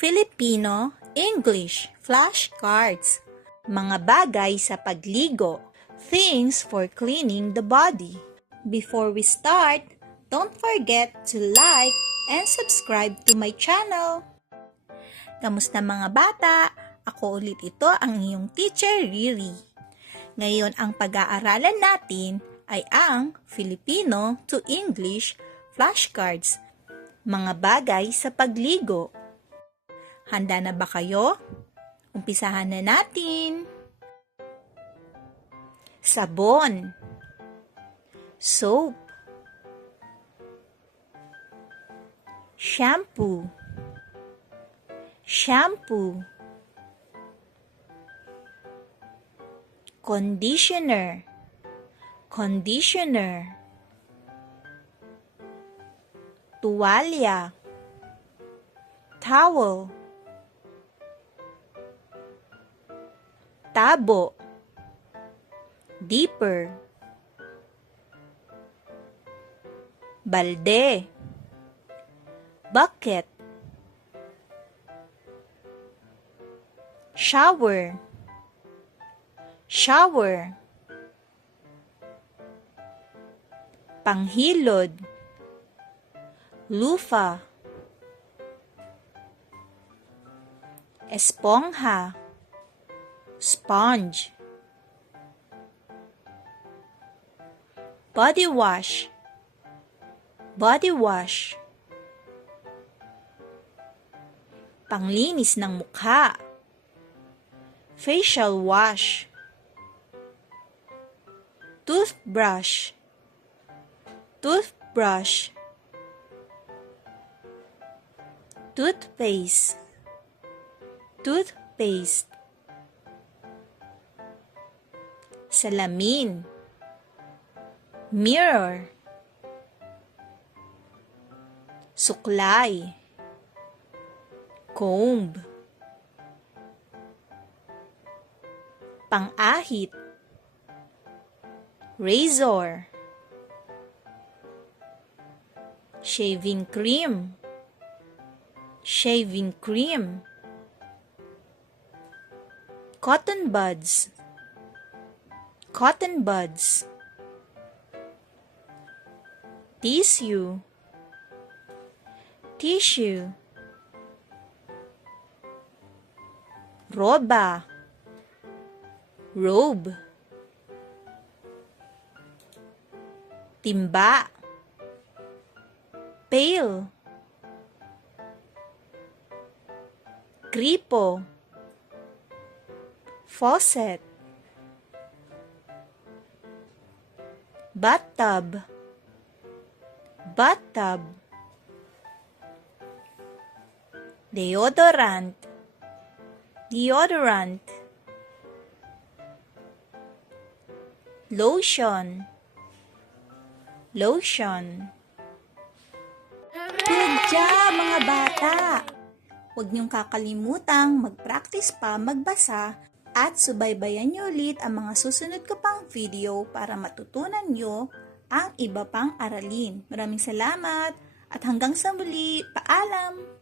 Filipino English flashcards. Mga bagay sa pagligo. Things for cleaning the body. Before we start, don't forget to like and subscribe to my channel. Kamusta mga bata? Ako ulit ito ang iyong teacher Riri. Ngayon ang pag-aaralan natin ay ang Filipino to English flashcards. Mga bagay sa pagligo. Handa na ba kayo? Umpisahan na natin. Sabon, soap, shampoo, conditioner, tuwalya, towel, tabo, dipper, balde, bucket, shower, panghilod, lufa, esponja, sponge, body wash, panglinis ng mukha, facial wash, toothbrush, toothpaste, salamin, mirror, suklay, comb, pang-ahit, razor, shaving cream, cotton buds, tissue, robe, timba, pail, gripo, faucet, bathtub, deodorant, lotion. Good job mga bata! Huwag niyong kakalimutang mag-practice pa magbasa at subaybayan niyo ulit ang mga susunod ko pang video para matutunan niyo ang iba pang aralin. Maraming salamat at hanggang sa muli, paalam!